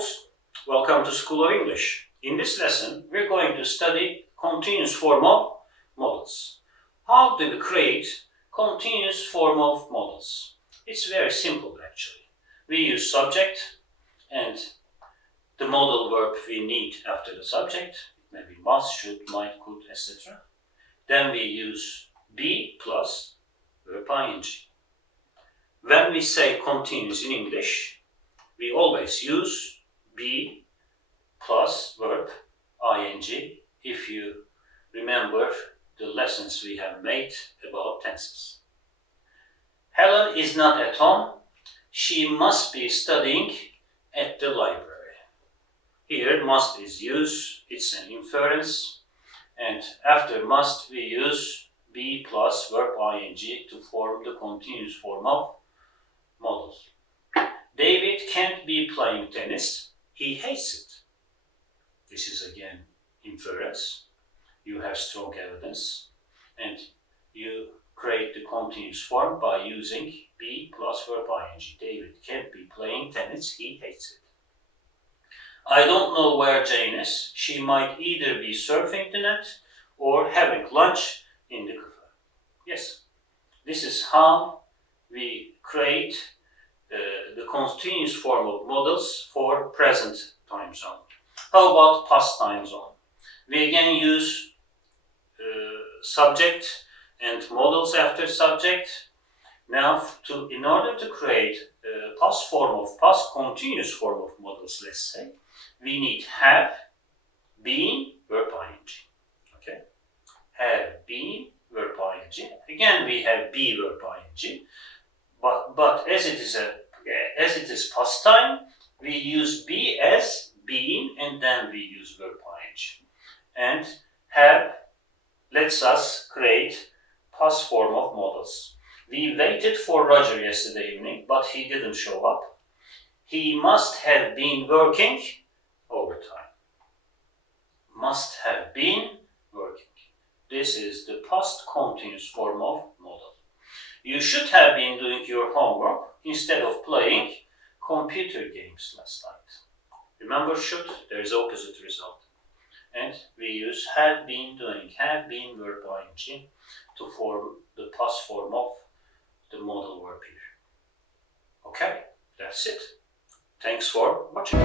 folks, welcome to School of English. In this lesson, we're going to study continuous form of modals. How do we create continuous form of modals? It's very simple actually. We use subject and the modal verb we need after the subject. It may be must, should, might, could, etc. Then we use be plus verb ing. When we say continuous in English, we always use be plus verb ing if you remember the lessons we have made about tenses. Helen is not at home. She must be studying at the library. Here must is used, it's an inference, and after must we use be plus verb ing to form the continuous form of modal. David can't be playing tennis. He hates it. This is again inference. You have strong evidence and you create the continuous form by using be plus verb ing. David can't be playing tennis. He hates it. I don't know where Jane is. She might either be surfing the net or having lunch in the cafe. Yes, this is how we create the continuous form of modals for present time zone. How about past time zone? We again use subject and modals after subject. Now, in order to create past continuous form of modals, let's say, we need have, been, verb ing. Okay, have, been, verb ing. Again, we have be, verb ing. But as it is past time, we use be as being and then we use verb ing. And have lets us create past form of modals. We waited for Roger yesterday evening, but he didn't show up. He must have been working overtime. Must have been working. This is the past continuous form of modal. You should have been doing your homework instead of playing computer games last night. Remember should, there is opposite result. And we use have been doing, have been verb ing to form the past form of the modal verb here. Okay, that's it. Thanks for watching.